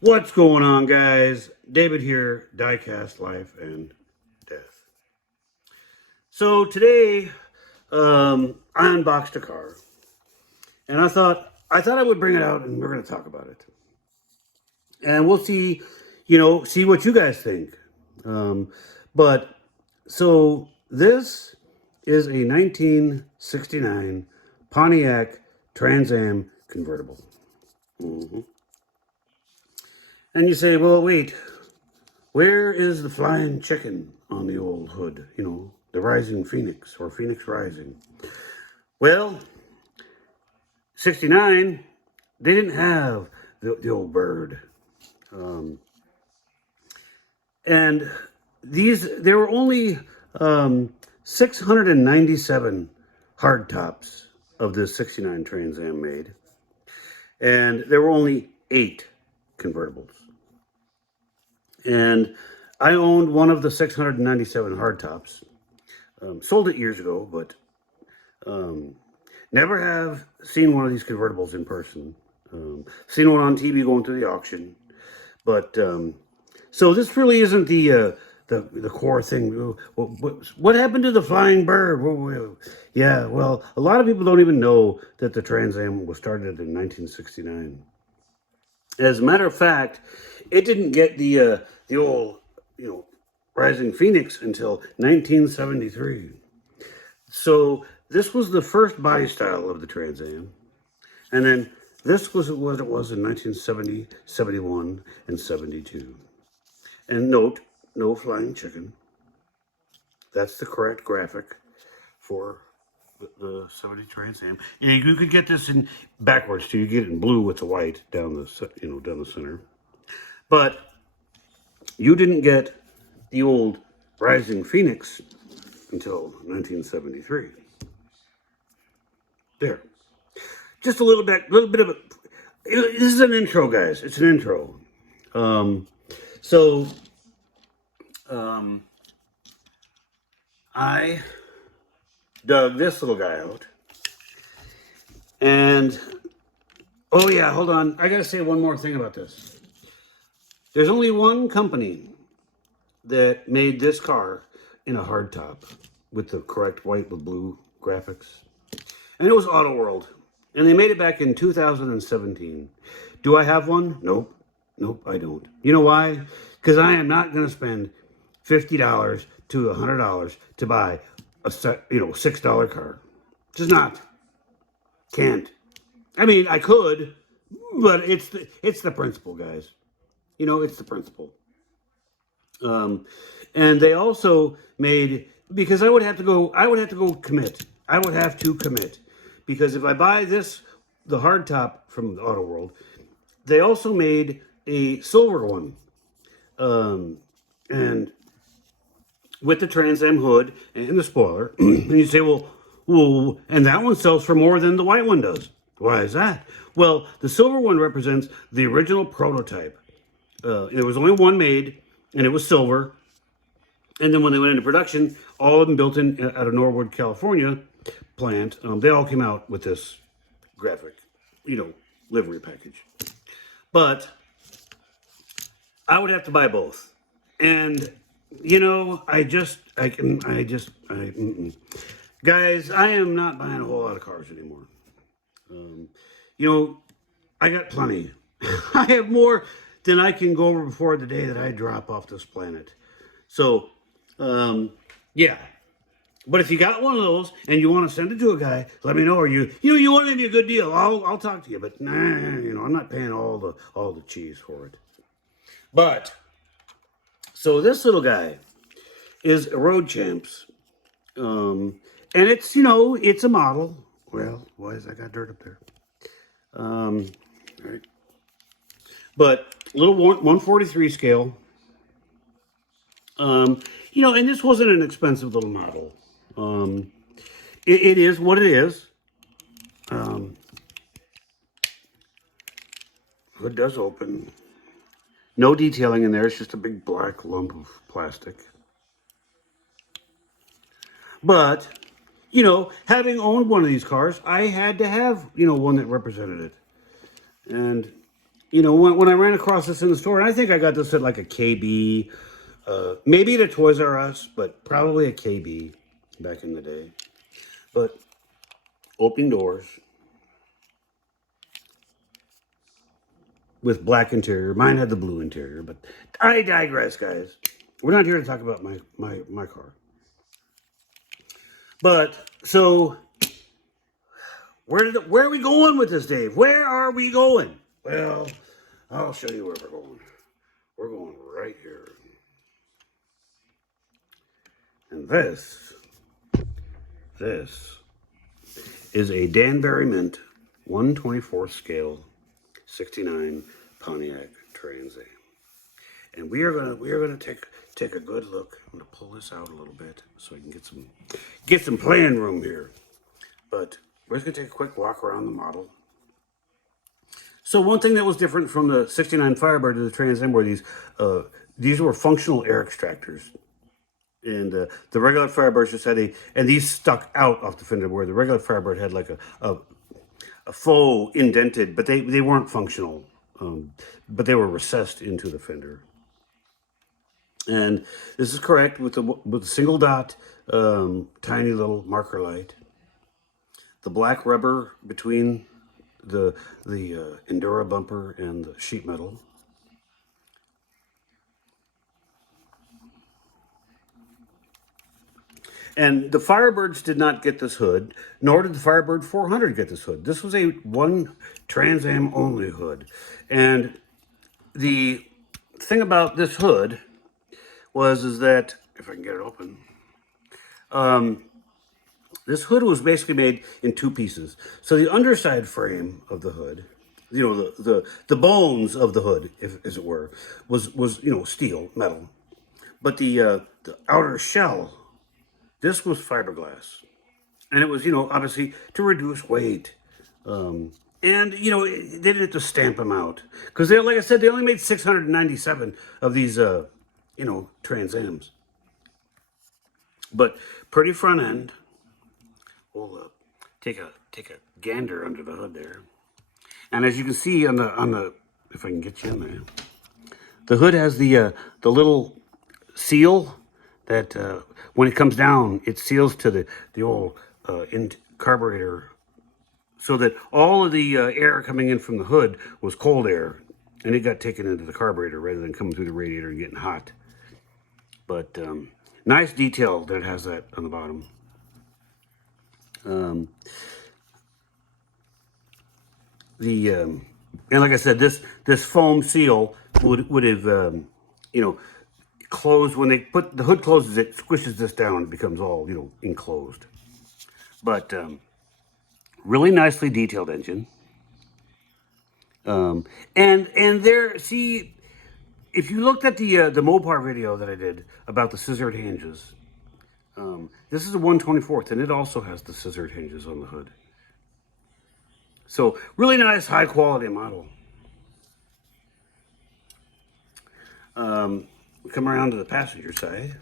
What's going on, guys? David here, Diecast Life and Death. So today, I unboxed a car, and I thought I would bring it out, and we're going to talk about it, and we'll see, see what you guys think. Um, but so this is a 1969 Pontiac Trans Am convertible. Mhm. And you say, well, wait, where is the flying chicken on the old hood? The rising phoenix or phoenix rising. Well, 69, they didn't have the old bird. Um, and there were only 697 hardtops of this 69 Trans Am made. And there were only 8 convertibles. And I owned one of the 697 hardtops. Sold it years ago, but never have seen one of these convertibles in person. Seen one on TV going through the auction, but so this really isn't the core thing. What happened to the flying bird? Yeah, well, a lot of people don't even know that the Trans Am was started in 1969. As a matter of fact, it didn't get the old Rising Phoenix until 1973. So this was the first body style of the Trans Am. And then this was what it was in 1970, 71, and 72. And note, no flying chicken. That's the correct graphic for the 70 Trans Am. And you could get this in backwards too. You get it in blue with the white down the center. But you didn't get the old Rising Phoenix until 1973. There. Just a little bit of a. This is an intro, guys. It's an intro. So, I dug this little guy out, and oh yeah, hold on. I gotta say one more thing about this. There's only one company that made this car in a hardtop with the correct white with blue graphics, and it was Auto World. And they made it back in 2017. Do I have one? Nope. Nope, I don't. You know why? Because I am not going to spend $50 to $100 to buy a $6 car. Just not. Can't. I mean, I could, but it's the principle, guys. It's the principle. And they also made, because I would have to go commit. I would have to commit. Because if I buy the hardtop from the Auto World, they also made a silver one. And with the Trans Am hood and the spoiler. And you say, well, and that one sells for more than the white one does. Why is that? Well, the silver one represents the original prototype. There was only one made, and it was silver. And then when they went into production, all of them built in out of Norwood, California plant, they all came out with this graphic, livery package. But I would have to buy both. And, guys, I am not buying a whole lot of cars anymore. I got plenty. I have more than I can go over before the day that I drop off this planet. So, yeah. But if you got one of those and you want to send it to a guy, let me know. Or you want any a good deal, I'll talk to you. But nah, I'm not paying all the cheese for it. But so this little guy is a Road Champs, and it's it's a model. Well, why is that got dirt up there? Right. But little 143 scale. And this wasn't an expensive little model. It is what it is. Hood does open. No detailing in there. It's just a big black lump of plastic. But, having owned one of these cars, I had to have, one that represented it. And You know, when I ran across this in the store, and I think I got this at like a KB, maybe at a Toys R Us, but probably a KB back in the day. But opening doors with black interior. Mine had the blue interior, but I digress, guys. We're not here to talk about my car. But so where are we going with this, Dave? Where are we going? Well, I'll show you where we're going. We're going right here. And this is a Danbury Mint 1/24 scale 69 Pontiac Trans Am. And we are gonna take a good look. I'm gonna pull this out a little bit so I can get some playing room here. But we're just gonna take a quick walk around the model. So one thing that was different from the 69 Firebird to the Trans Am were these were functional air extractors. And the regular Firebirds just had and these stuck out off the fender, where the regular Firebird had like a faux indented, but they weren't functional, but they were recessed into the fender. And this is correct with the single dot, tiny little marker light, the black rubber between the Endura bumper and the sheet metal. And the Firebirds did not get this hood, nor did the Firebird 400 get this hood. This was a one Trans Am only hood. And the thing about this hood is that, if I can get it open, this hood was basically made in two pieces. So the underside frame of the hood, you know, the bones of the hood, if as it were, was steel, metal. But the outer shell, this was fiberglass. And it was, obviously to reduce weight. And, they didn't have to stamp them out. Because, like I said, they only made 697 of these, Trans Ams. But pretty front end. We'll take a gander under the hood there. And as you can see on the if I can get you in there, the hood has the little seal that when it comes down, it seals to the old carburetor, so that all of the air coming in from the hood was cold air, and it got taken into the carburetor rather than coming through the radiator and getting hot. But nice detail that it has that on the bottom. And like I said, this foam seal would have closed when they put the hood closes. It squishes this down. It becomes all enclosed. But really nicely detailed engine. And there, see, if you looked at the Mopar video that I did about the scissored hinges, this is a 1/24th, and it also has the scissored hinges on the hood. So really nice, high quality model. We come around to the passenger side.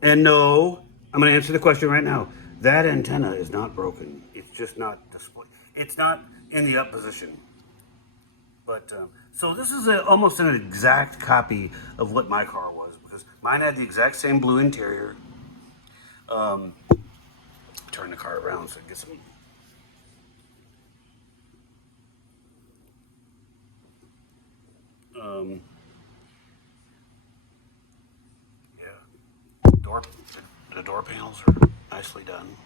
And no, I'm going to answer the question right now. That antenna is not broken. It's just not displayed. It's not in the up position. But so this is almost an exact copy of what my car was, because mine had the exact same blue interior. Turn the car around so it gets some. The door panels are nicely done.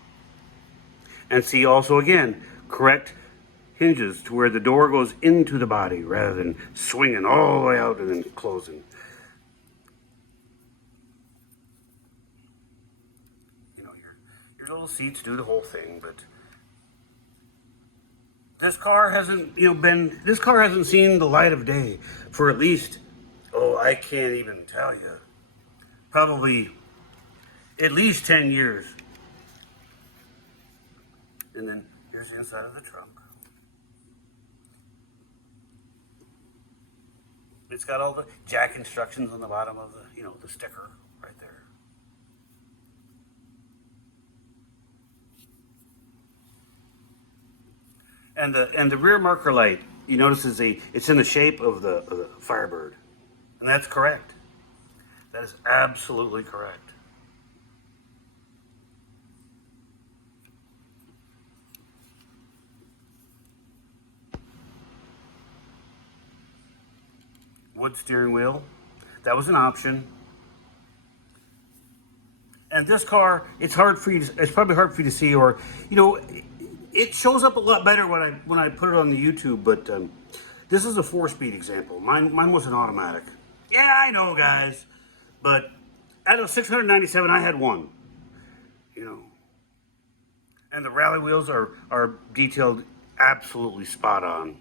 And see also again, correct hinges to where the door goes into the body rather than swinging all the way out and then closing. Your little seats do the whole thing, but this car hasn't seen the light of day for at least, I can't even tell you, probably at least 10 years. And then here's the inside of the trunk. It's got all the jack instructions on the bottom of the sticker right there. And the rear marker light, you notice it's in the shape of the Firebird, and that's correct. That is absolutely correct. Wood steering wheel, that was an option. And this car, it's probably hard for you to see, or it shows up a lot better when I put it on the YouTube. But this is a 4-speed example. Mine was an automatic. Yeah, I know, guys, but out of 697, I had one. And the rally wheels are detailed absolutely spot on,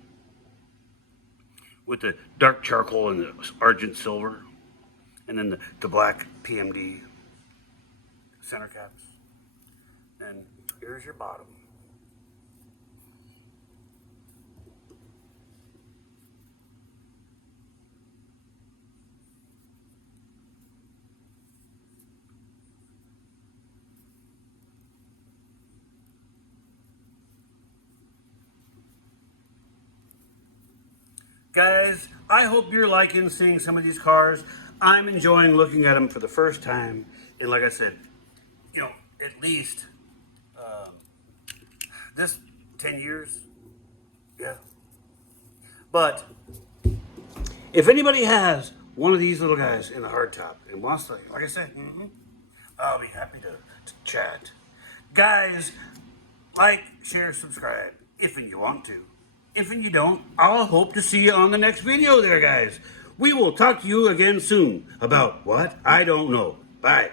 with the dark charcoal and the argent silver, and then the black PMD center caps. And here's your bottom. Guys, I hope you're liking seeing some of these cars. I'm enjoying looking at them for the first time. And like I said, at least this 10 years. Yeah. But if anybody has one of these little guys in a hardtop and wants to, like I said, I'll be happy to chat. Guys, like, share, subscribe if you want to. If you don't, I'll hope to see you on the next video there, guys. We will talk to you again soon about what? I don't know. Bye.